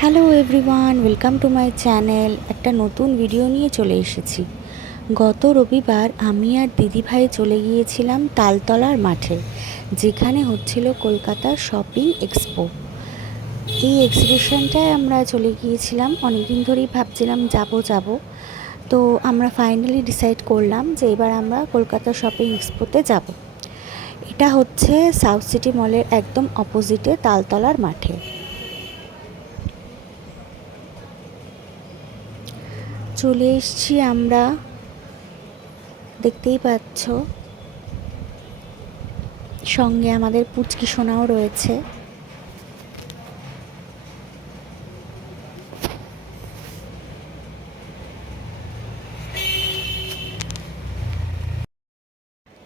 Hello everyone, welcome to my channel. একটা নতুন video নিয়ে চলে এসেছি। গত রবিবার আমি আর দিদিভাই চলে গিয়েছিলাম তালতলার মাঠে, যেখানে হচ্ছিল কলকাতার শপিং এক্সপো। এই এক্সিবিশনটায় আমরা চলে গিয়েছিলাম। অনেকদিন ধরেই ভাবছিলাম যাব। তো আমরা ফাইনালি ডিসাইড করলাম যে এবার আমরা কলকাতা শপিং এক্সপোতে যাব। এটা হচ্ছে সাউথ সিটি মলের একদম অপোজিটে তালতলার মাঠে। চলে এসেছি আমরা, দেখতেই পাচ্ছ। সঙ্গে আমাদের পুচকি সোনাও রয়েছে।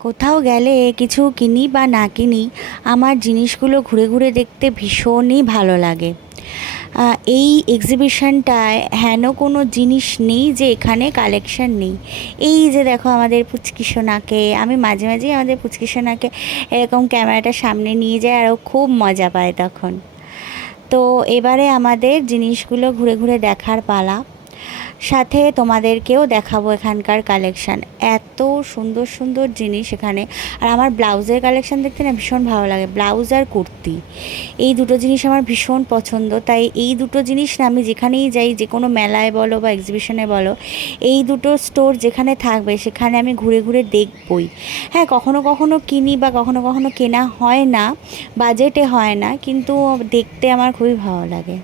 কোথাও গেলে কিছু কিনি বা না কিনি, আমার জিনিসগুলো ঘুরে ঘুরে দেখতে ভীষণই ভালো লাগে। এই এক্সিবিশনটায় হেন কোনো জিনিস নেই যে এখানে কালেকশন নেই। এই যে দেখো আমাদের পুচকি সোনাকে, আমি মাঝে মাঝেই আমাদের পুচকি সোনাকে এরকম ক্যামেরাটা সামনে নিয়ে যাই, আর ও খুব মজা পায় তখন। তো এবারে আমাদের জিনিসগুলো ঘুরে ঘুরে দেখার পালা, সাথে তোমাদেরকেও দেখাবো এখানকার কালেকশান। এত সুন্দর সুন্দর জিনিস এখানে। আর আমার ব্লাউজের কালেকশান দেখতে না ভীষণ ভালো লাগে। ব্লাউজ আর কুর্তি, এই দুটো জিনিস আমার ভীষণ পছন্দ। তাই এই দুটো জিনিস না, আমি যেখানেই যাই, যে কোনো মেলায় বলো বা এক্সিবিশনে বলো, এই দুটো স্টোর যেখানে থাকবে সেখানে আমি ঘুরে ঘুরে দেখবই। হ্যাঁ, কখনো কখনো কিনি বা কখনো কখনো কেনা হয় না, বাজেটে হয় না, কিন্তু দেখতে আমার খুবই ভালো লাগে।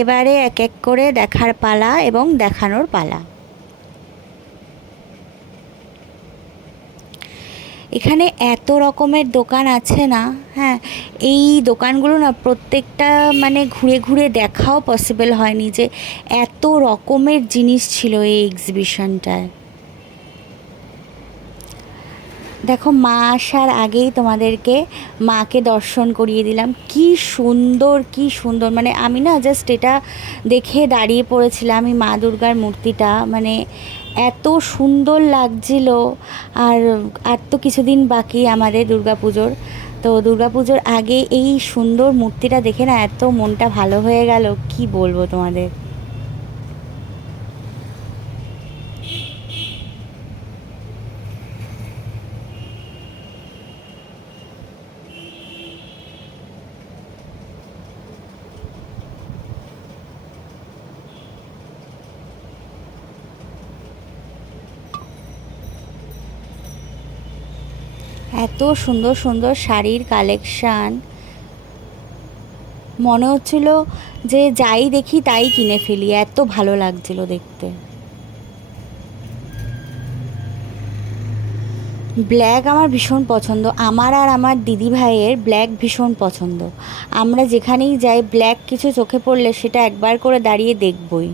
এবারে এক এক করে দেখার পালা এবং দেখানোর পালা। এখানে এত রকমের দোকান আছে না, হ্যাঁ, এই দোকানগুলো না প্রত্যেকটা মানে ঘুরে ঘুরে দেখাও পসিবল হয়নি, যে এত রকমের জিনিস ছিল এই এক্সিবিশনটায়। দেখো, মা আসার আগেই তোমাদেরকে মাকে দর্শন করিয়ে দিলাম। কি সুন্দর, কি সুন্দর, মানে আমি না জাস্ট এটা দেখে দাঁড়িয়ে পড়েছিলাম। এই মা দুর্গার মূর্তিটা মানে এত সুন্দর লাগছিল। আর আর তো কিছুদিন বাকি আমাদের দুর্গাপুজোর। তো দুর্গাপুজোর আগে এই সুন্দর মূর্তিটা দেখে না এত মনটা ভালো হয়ে গেল, কি বলবো তোমাদের। এত সুন্দর সুন্দর শাড়ির কালেকশান, মনে হচ্ছিল যে যাই দেখি তাই কিনে ফেলি, এত ভালো লাগছিল দেখতে। ব্ল্যাক আমার ভীষণ পছন্দ, আমার আর আমার দিদি ভাইয়ের ব্ল্যাক ভীষণ পছন্দ। আমরা যেখানেই যাই ব্ল্যাক কিছু চোখে পড়লে সেটা একবার করে দাঁড়িয়ে দেখবই।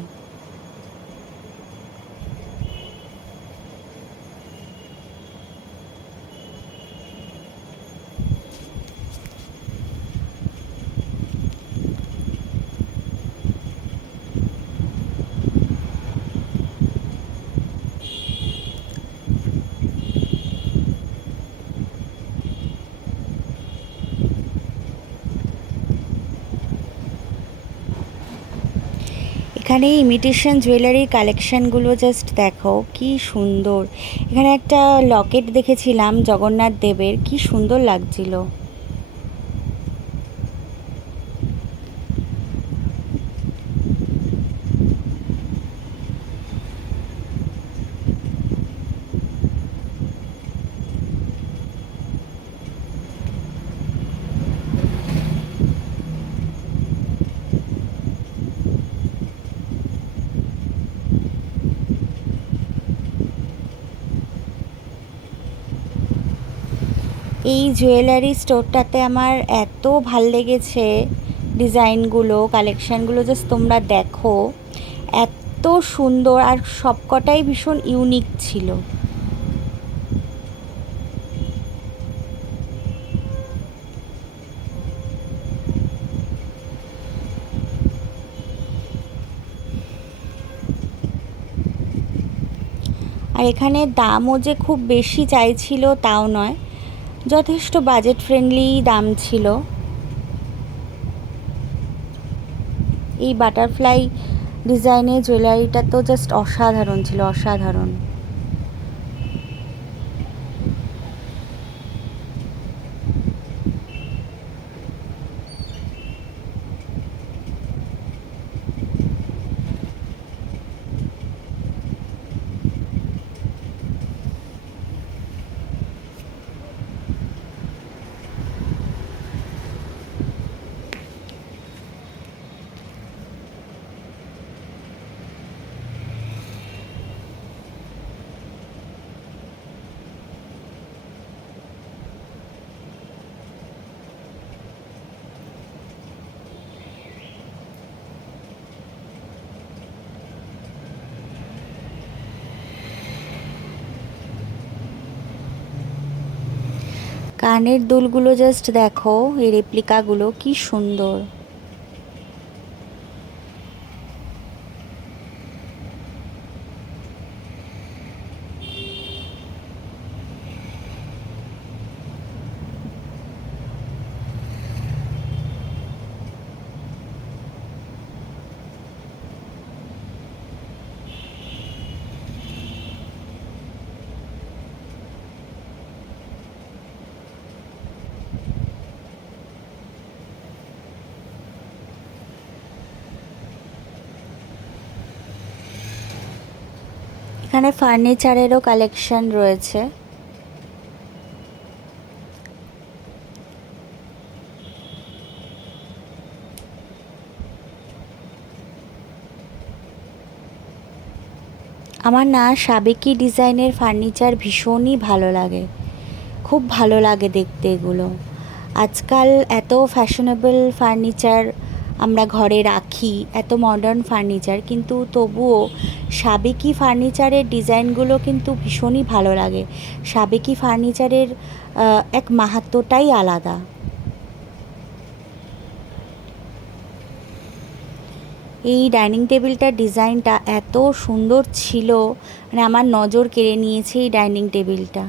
এখানে ইমিটেশন জুয়েলারির কালেকশানগুলো জাস্ট দেখো কি সুন্দর। এখানে একটা লকেট দেখেছিলাম জগন্নাথ দেবের, কি সুন্দর লাগছিল। এই জুয়েলারি স্টোরটাতে আমার এত ভাল লেগেছে, ডিজাইনগুলো, কালেকশানগুলো জাস্ট তোমরা দেখো, এত সুন্দর আর সবকটাই ভীষণ ইউনিক ছিল। আর এখানে দামও যে খুব বেশি চাইছিল তাও নয়, যথেষ্ট বাজেট ফ্রেন্ডলি দাম ছিল। এই বাটারফ্লাই ডিজাইনের জুয়েলারিটা তো জাস্ট অসাধারণ ছিল, অসাধারণ। কানের দুলগুলো জাস্ট দেখো, এই রেপ্লিকাগুলো কি সুন্দর। এখানে ফার্নিচারেরও কালেকশন রয়েছে। আমার না সাবেকি ডিজাইনের ফার্নিচার ভীষণই ভালো লাগে, খুব ভালো লাগে দেখতে এগুলো। আজকাল এত ফ্যাশনেবল ফার্নিচার আমরা ঘরে রাখি, এত মডার্ন ফার্নিচার, কিন্তু তবুও সাবেকি ফার্নিচারের ডিজাইনগুলো কিন্তু ভীষণই ভালো লাগে। সাবেকি ফার্নিচারের এক মাহাত্ম্যটাই আলাদা। এই ডাইনিং টেবিলটার ডিজাইনটা এত সুন্দর ছিল, মানে আমার নজর কেড়ে নিয়েছে এই ডাইনিং টেবিলটা।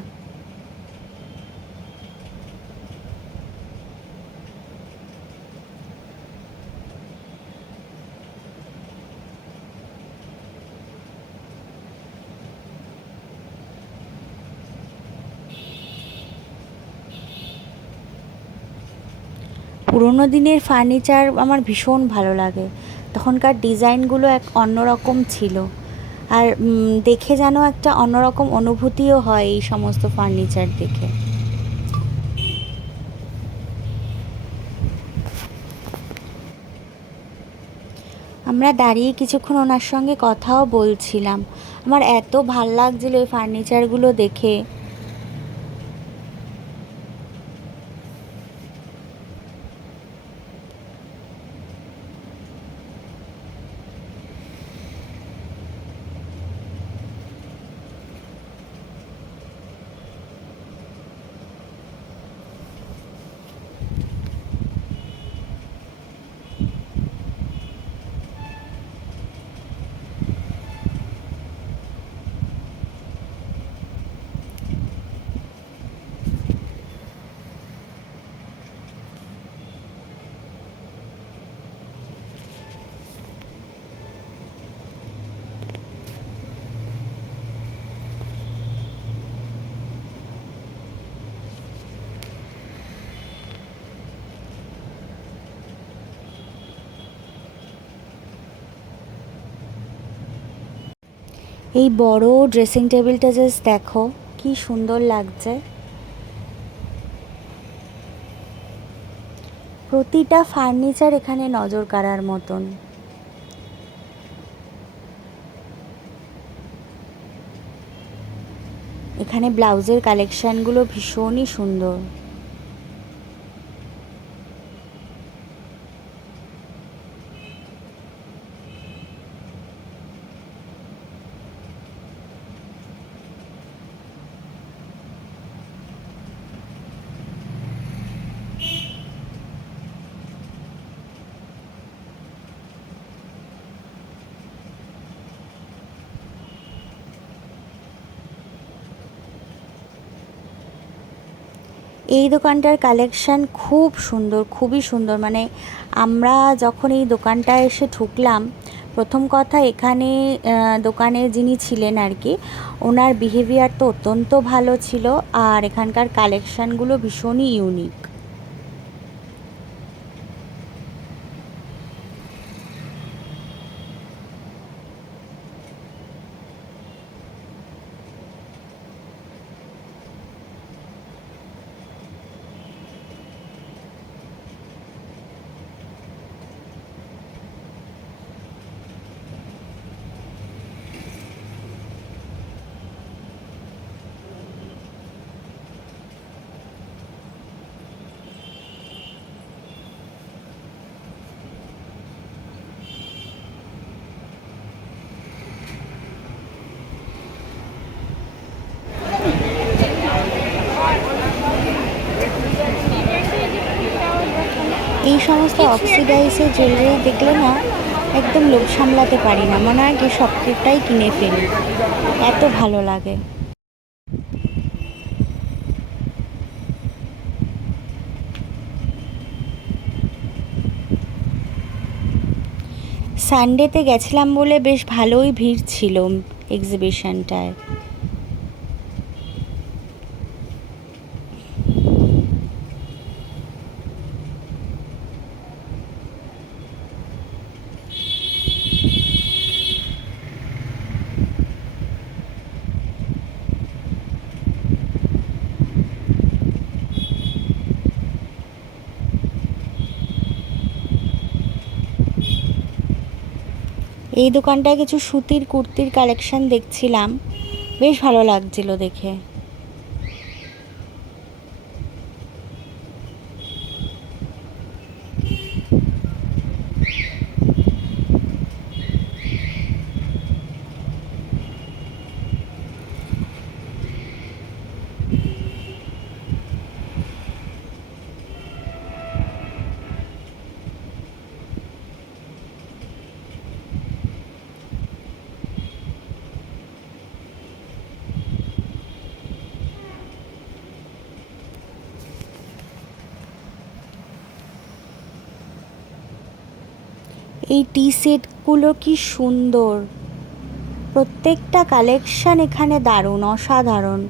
পুরোনো দিনের ফার্নিচার আমার ভীষণ ভালো লাগে, তখনকার ডিজাইনগুলো এক অন্যরকম ছিল। আর দেখে যেন একটা অন্যরকম অনুভূতিও হয় এই সমস্ত ফার্নিচার দেখে। আমরা দাঁড়িয়ে কিছুক্ষণ ওনার সঙ্গে কথাও বলছিলাম। আমার এত ভাল লাগছিল এই ফার্নিচারগুলো দেখে। এই বড় ড্রেসিং টেবিলটা জাস্ট দেখো কি সুন্দর লাগছে। প্রতিটা ফার্নিচার এখানে নজর কাড়ার মতন। এখানে ব্লাউজের কালেকশানগুলো ভীষণই সুন্দর। এই দোকানটার কালেকশান খুব সুন্দর, খুবই সুন্দর। মানে আমরা যখন এই দোকানটায় এসে ঢুকলাম, প্রথম কথা এখানে দোকানে যিনি ছিলেন আর কি, ওনার বিহেভিয়ার তো অত্যন্ত ভালো ছিল, আর এখানকার কালেকশানগুলো ভীষণই ইউনিক। এই সমস্ত অক্সিডাইজের জুয়েলারি দেখলে না একদম লোভ সামলাতে পারি না, মনে হয় কি সবটাই কিনে ফেলি, এত ভালো লাগে। সানডেতে গেছিলাম বলে বেশ ভালোই ভিড় ছিল এক্সিবিশনটায়। এই দোকানটায় কিছু সুতির কুর্তির কালেকশন দেখছিলাম, বেশ ভালো লাগছিল দেখে। এই টি সেটগুলো কি সুন্দর, প্রত্যেকটা কালেকশান এখানে দারুণ, অসাধারণ।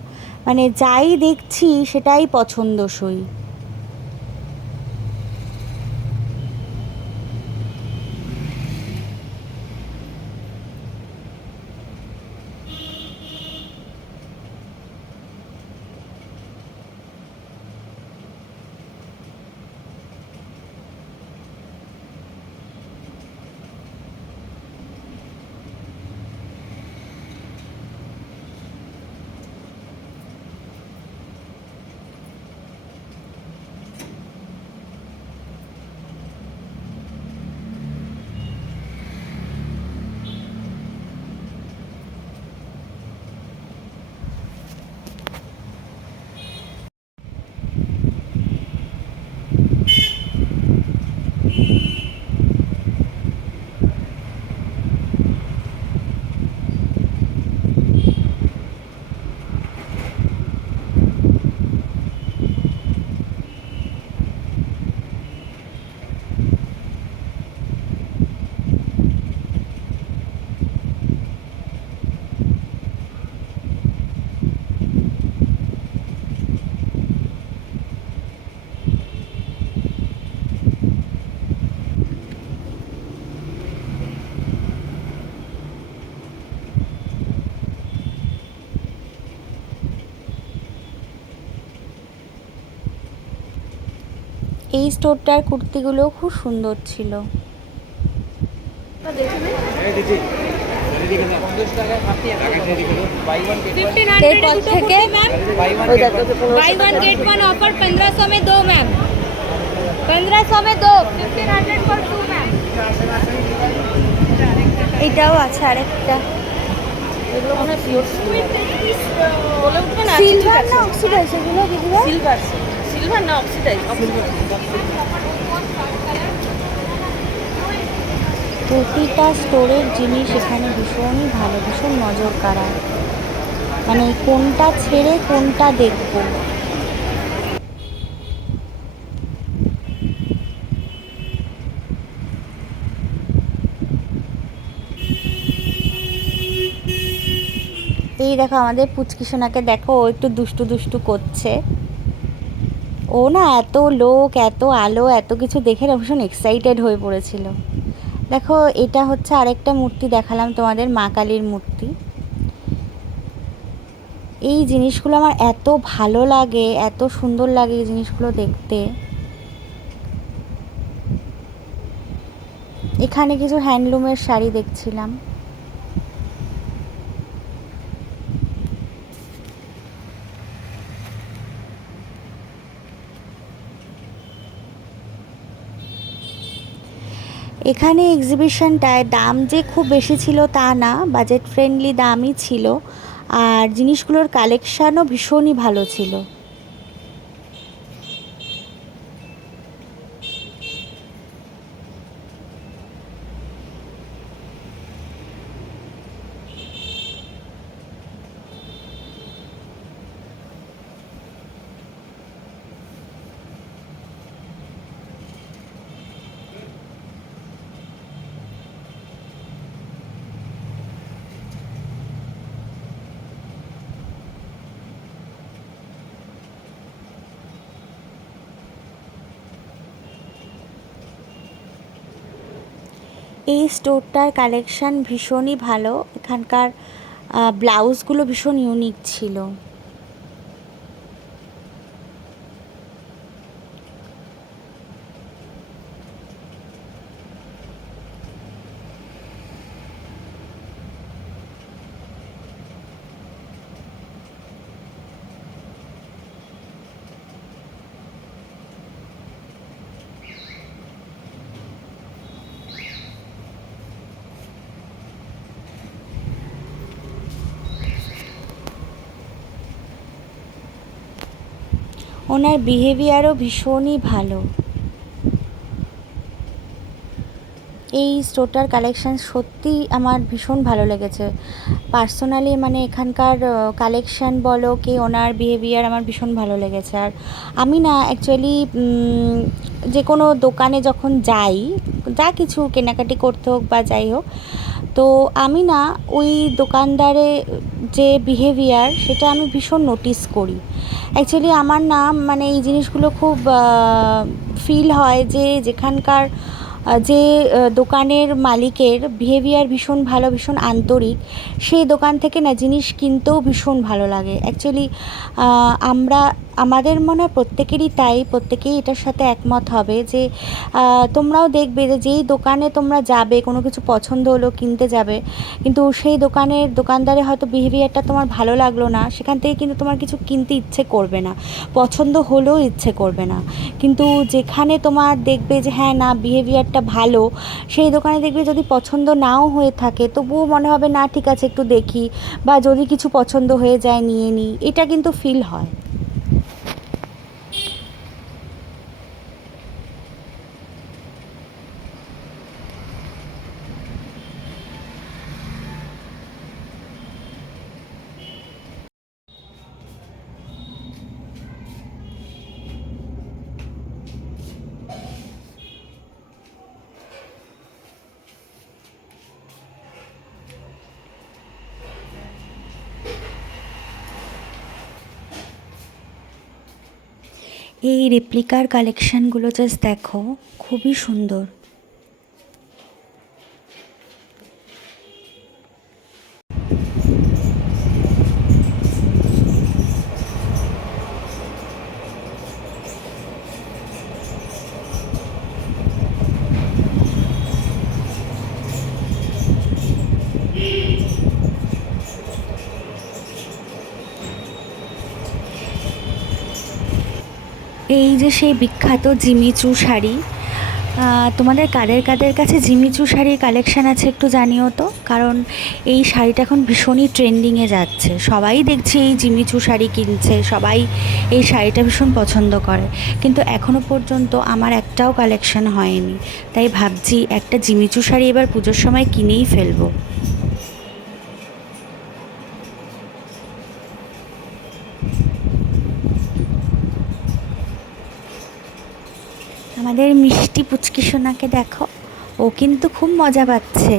মানে যাই দেখছি সেটাই পছন্দসই। এই স্টোরটার কুর্তিগুলোও খুব সুন্দর ছিল। एयरपॉड থেকে by one get one offer 1500 में दो मैम, 1500 में दो, 1500 फॉर टू मैम। এটাও আছে আরেকটা। এগুলো মনে হয় পিওর বলে উঠবে না, সিলভার না অক্সিডাইজ এগুলো দিদিভাই? সিলভার, সিলভার না অক্সিডাইজ, প্রতিটা স্টোরের জিনিস এখানে ভীষণই ভালো, ভীষণ নজর কাড়া। মানে কোনটা ছেড়ে কোনটা দেখবো। এই দেখো আমাদের পুচকি সোনাকে দেখো, ও একটু দুষ্টু দুষ্টু করছে। ও না এত লোক, এত আলো, এত কিছু দেখে না ভীষণ এক্সাইটেড হয়ে পড়েছিল। দেখো এটা হচ্ছে আরেকটা মূর্তি দেখালাম তোমাদের, মা কালীর মূর্তি। এই জিনিসগুলো আমার এত ভালো লাগে, এত সুন্দর লাগে এই জিনিসগুলো দেখতে। এখানে কিছু হ্যান্ডলুমের শাড়ি দেখছিলাম। এখানে এক্সিবিশনটায় দাম যে খুব বেশি ছিল তা না, বাজেট ফ্রেন্ডলি দামই ছিল, আর জিনিসগুলোর কালেকশানও ভীষণই ভালো ছিল। এই স্টোরটার কালেকশান ভীষণই ভালো, এখানকার ব্লাউজগুলো ভীষণ ইউনিক ছিল। ওনার বিহেভিয়ারও ভীষণই ভালো। এই স্টোরটার কালেকশান সত্যিই আমার ভীষণ ভালো লেগেছে পার্সোনালি, মানে এখানকার কালেকশান বলো কি ওনার বিহেভিয়ার আমার ভীষণ ভালো লেগেছে। আর আমি না অ্যাকচুয়ালি যে কোনো দোকানে যখন যাই, যা কিছু কেনাকাটি করতে হোক বা যাই হোক, তো আমি না ওই দোকানদারে যে বিহেভিয়ার সেটা আমি ভীষণ নোটিস করি। অ্যাকচুয়ালি আমার না মানে এই জিনিসগুলো খুব ফিল হয় যে যেখানকার যে দোকানের মালিকের বিহেভিয়ার ভীষণ ভালো, ভীষণ আন্তরিক, সেই দোকান থেকে না জিনিস কিনতেও ভীষণ ভালো লাগে। অ্যাকচুয়ালি আমাদের মনে হয় প্রত্যেকেরই তাই, প্রত্যেকেই এটার সাথে একমত হবে যে তোমরাও দেখবে যে যেই দোকানে তোমরা যাবে, কোনো কিছু পছন্দ হলো কিনতে যাবে, কিন্তু সেই দোকানদারের হয়তো বিহেভিয়ারটা তোমার ভালো লাগলো না, সেখান থেকে কিন্তু তোমার কিছু কিনতে ইচ্ছে করবে না, পছন্দ হলেও ইচ্ছে করবে না। কিন্তু যেখানে তোমার দেখবে যে হ্যাঁ না বিহেভিয়ারটা ভালো, সেই দোকানে দেখবে যদি পছন্দ নাও হয়ে থাকে তবুও মনে হবে না ঠিক আছে একটু দেখি, বা যদি কিছু পছন্দ হয়ে যায় নিয়ে নিই, এটা কিন্তু ফিল হয়। এই রেপ্লিকার কালেকশানগুলো জাস্ট দেখো, খুবই সুন্দর। এই যে সেই বিখ্যাত জিমিচু শাড়ি, তোমাদের কাদের কাদের কাছে জিমিচু শাড়ির কালেকশান আছে একটু জানিও তো, কারণ এই শাড়িটা এখন ভীষণই ট্রেন্ডিংয়ে যাচ্ছে, সবাই দেখছি এই জিমিচু শাড়ি কিনছে, সবাই এই শাড়িটা ভীষণ পছন্দ করে, কিন্তু এখনও পর্যন্ত আমার একটাও কালেকশান হয়নি, তাই ভাবছি একটা জিমিচু শাড়ি এবার পুজোর সময় কিনেই ফেলবো। আমাদের মিষ্টি পুচকি সোনাকে দেখো, ও কিন্তু খুব মজা পাচ্ছে।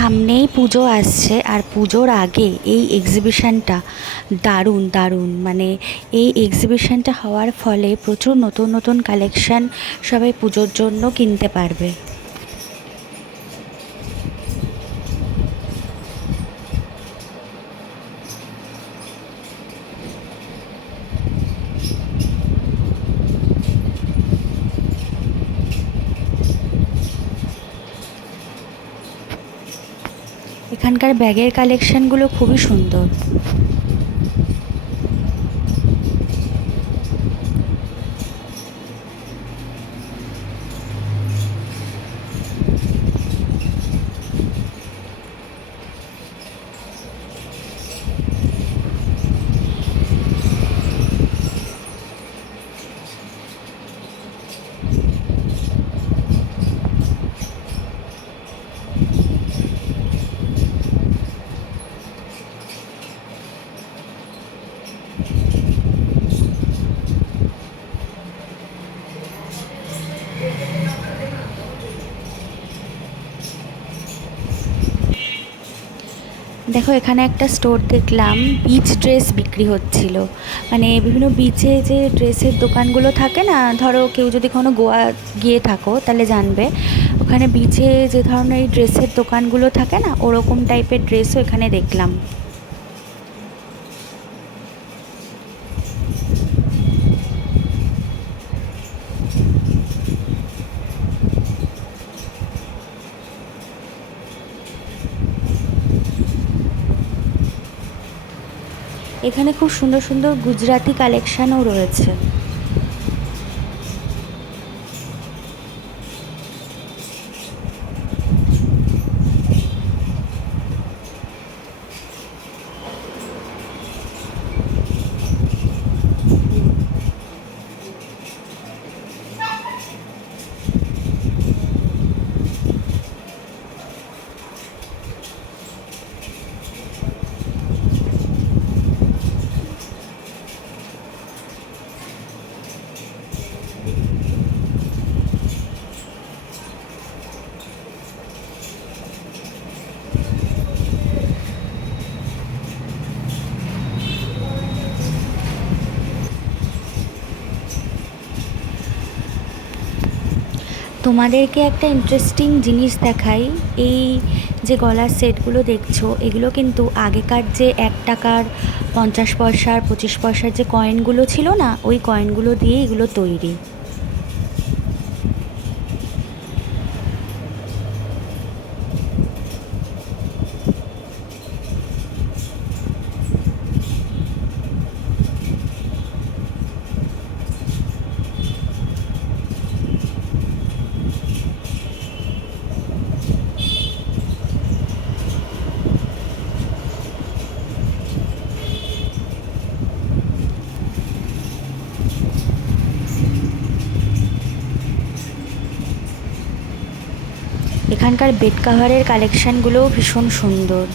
সামনেই পুজো আসছে, আর পুজোর আগে এই এক্সিবিশানটা দারুণ দারুণ, মানে এই এক্সিবিশানটা হওয়ার ফলে প্রচুর নতুন নতুন কালেকশান সবাই পুজোর জন্য কিনতে পারবে। এখানকার ব্যাগের কালেকশানগুলো খুবই সুন্দর। দেখো, এখানে একটা স্টোর দেখলাম, বিচ ড্রেস বিক্রি হচ্ছিল। মানে বিভিন্ন বিচে যে ড্রেসের দোকানগুলো থাকে না, ধরো কেউ যদি কোনো গোয়া গিয়ে থাকো তাহলে জানবে, ওখানে বিচে যে ধরনের ড্রেসের দোকানগুলো থাকে না, ওরকম টাইপের ড্রেসও এখানে দেখলাম। এখানে খুব সুন্দর সুন্দর গুজরাটি কালেকশানও রয়েছে। তোমাদেরকে একটা ইন্টারেস্টিং জিনিস দেখাই। এই যে গলার সেটগুলো দেখছো, এগুলো কিন্তু আগেকার যে 1 টাকার 50 পয়সার 25 পয়সার যে কয়েনগুলো ছিল না, ওই কয়েনগুলো দিয়ে এগুলো তৈরি। এখানকার বেড কাভারের কালেকশানগুলোও ভীষণ সুন্দর।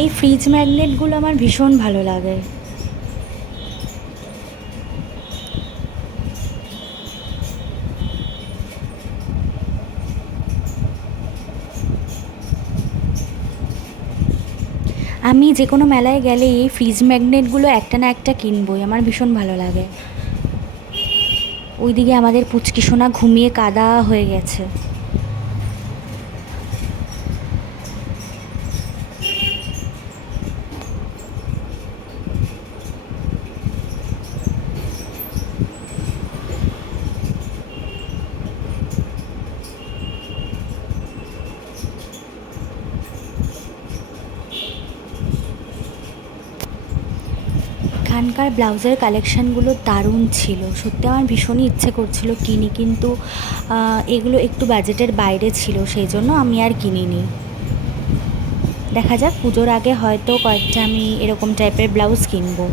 এই ফ্রিজ ম্যাগনেটগুলো আমার ভীষণ ভালো লাগে। আমি যে কোনো মেলায় গেলে এই ফ্রিজ ম্যাগনেটগুলো একটা না একটা কিনবই, আমার ভীষণ ভালো লাগে। ওইদিকে আমাদের পুচকি সোনা ঘুমিয়ে কাদা হয়ে গেছে। এখানকার ব্লাউজের কালেকশানগুলো দারুণ ছিল, সত্যি আমার ভীষণই ইচ্ছে করছিল কিনি, কিন্তু এগুলো একটু বাজেটের বাইরে ছিল, সেই জন্য আমি আর কিনিনি। দেখা যাক, পুজোর আগে হয়তো কয়েকটা আমি এরকম টাইপের ব্লাউজ কিনবো।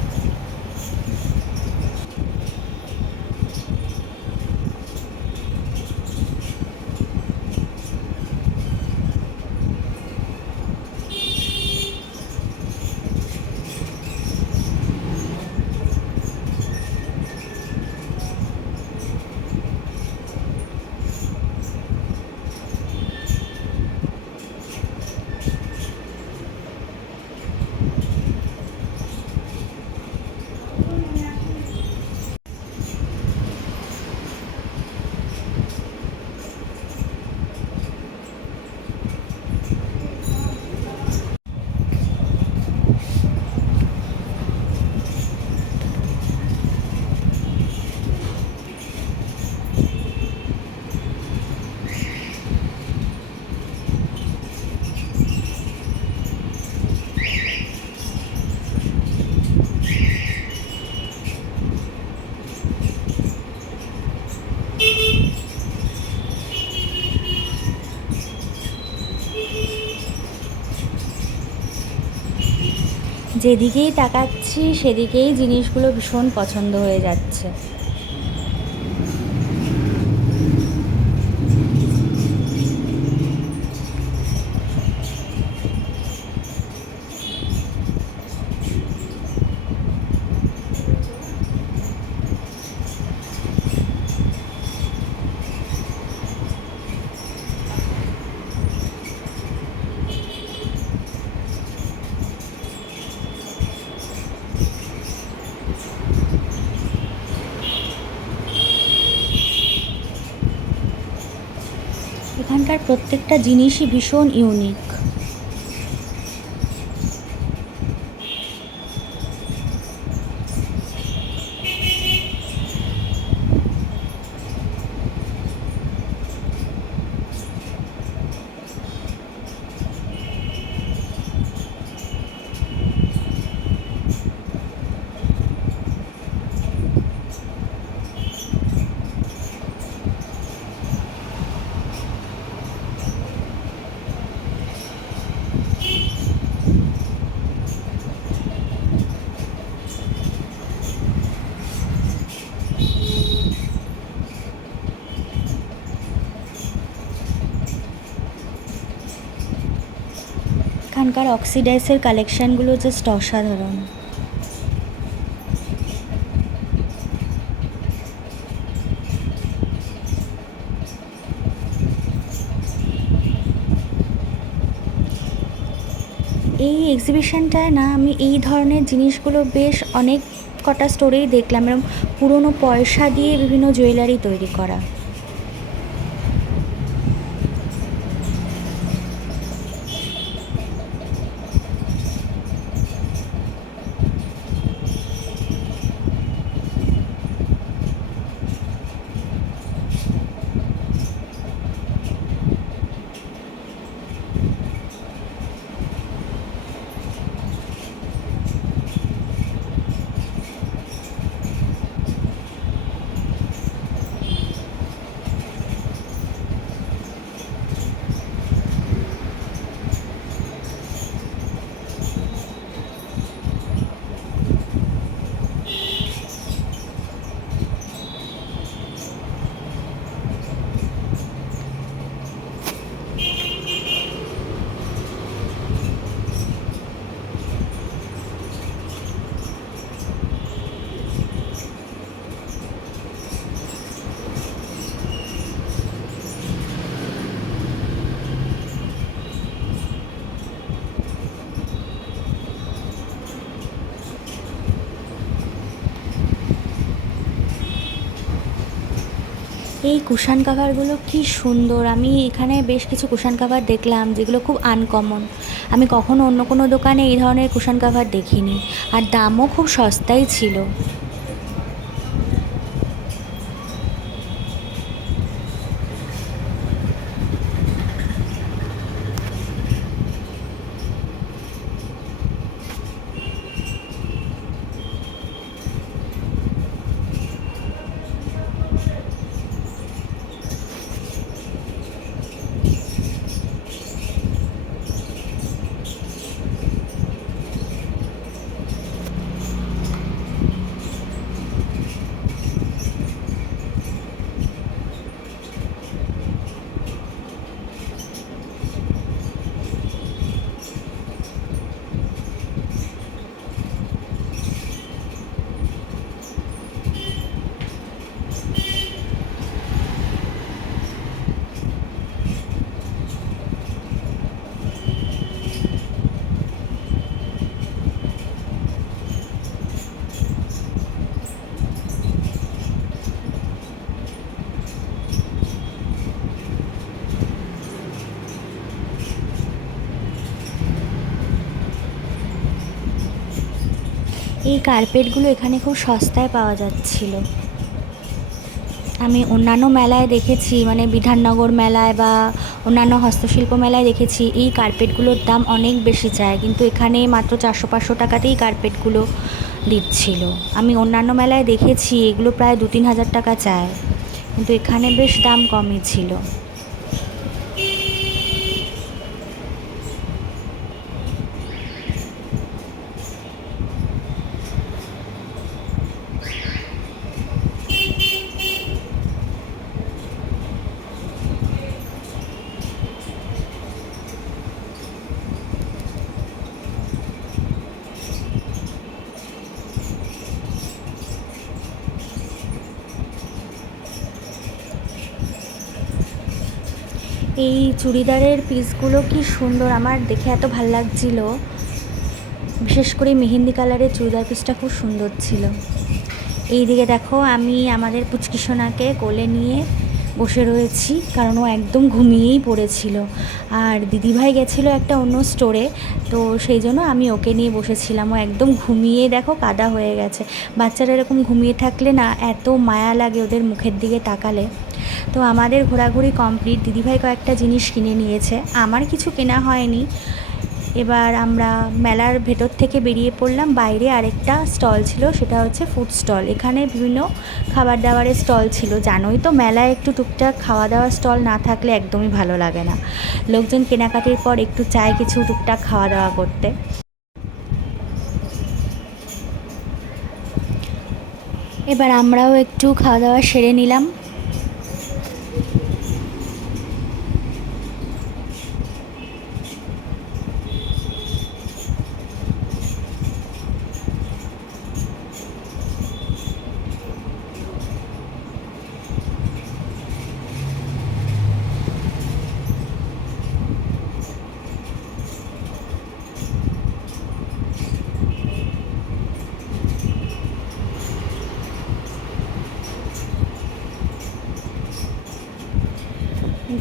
যেদিকেই তাকাচ্ছি সেদিকেই জিনিসগুলো ভীষণ পছন্দ হয়ে যাচ্ছে। এখানকার প্রত্যেকটা জিনিসই ভীষণ ইউনিক। এখানকার অক্সিডাইসের কালেকশানগুলো জাস্ট অসাধারণ। এই এক্সিবিশনটায় না আমি এই ধরনের জিনিসগুলো বেশ অনেক কটা স্টোরেই দেখলাম, এরকম পুরনো পয়সা দিয়ে বিভিন্ন জুয়েলারি তৈরি করা। এই কুশান কাভারগুলো কি সুন্দর! আমি এখানে বেশ কিছু কুশান কাভার দেখলাম যেগুলো খুব আনকমন। আমি কখনো অন্য কোনো দোকানে এই ধরনের কুশান কাভার দেখিনি, আর দামও খুব সস্তাই ছিল। এই কার্পেটগুলো এখানে খুব সস্তায় পাওয়া যাচ্ছিল। আমি অন্যান্য মেলায় দেখেছি, মানে বিধাননগর মেলায় বা অন্যান্য হস্তশিল্প মেলায় দেখেছি এই কার্পেটগুলোর দাম অনেক বেশি চায়, কিন্তু এখানে মাত্র 400-500 টাকাতেই কার্পেটগুলো দিচ্ছিল। আমি অন্যান্য মেলায় দেখেছি এগুলো প্রায় 2-3 হাজার টাকা চায়, কিন্তু এখানে বেশ দাম কমই ছিল। এই চুড়িদারের পিসগুলো কি সুন্দর, আমার দেখে এত ভাল লাগছিল। বিশেষ করে মেহেন্দি কালারের চুড়িদার পিসটা খুব সুন্দর ছিল। এই দিকে দেখো, আমি আমাদের পুচকি সোনাকে কোলে নিয়ে বসে রয়েছি, কারণ ও একদম ঘুমিয়েই পড়েছিল। আর দিদিভাই গেছিলো একটা অন্য স্টোরে, তো সেই জন্য আমি ওকে নিয়ে বসেছিলাম। ও একদম ঘুমিয়ে দেখো কাদা হয়ে গেছে। বাচ্চারা এরকম ঘুমিয়ে থাকলে না এত মায়া লাগে ওদের মুখের দিকে তাকালে। তো আমাদের ঘোরাঘুরি কমপ্লিট। দিদিভাই কয়েকটা জিনিস কিনে নিয়েছে, আমার কিছু কেনা হয়নি। এবার আমরা মেলার ভেতর থেকে বেরিয়ে পড়লাম। বাইরে আরেকটা স্টল ছিল, সেটা হচ্ছে ফুড স্টল। এখানে বিভিন্ন খাবার দাবারের স্টল ছিল। জানোই তো মেলায় একটু টুকটাক খাওয়া দাওয়ার স্টল না থাকলে একদমই ভালো লাগে না। লোকজন কেনাকাটির পর একটু চায় কিছু টুকটাক খাওয়া দাওয়া করতে। এবার আমরাও একটু খাওয়া দাওয়া সেরে নিলাম।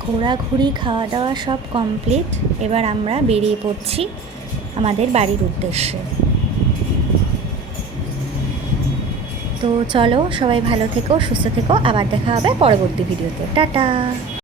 ঘোরাঘুরি খাওয়া দাওয়া সব কমপ্লিট। এবার আমরা বেরিয়ে পড়ছি আমাদের বাড়ির উদ্দেশ্যে। তো চলো, সবাই ভালো থেকো, সুস্থ থেকো। আবার দেখা হবে পরবর্তী ভিডিওতে। টাটা।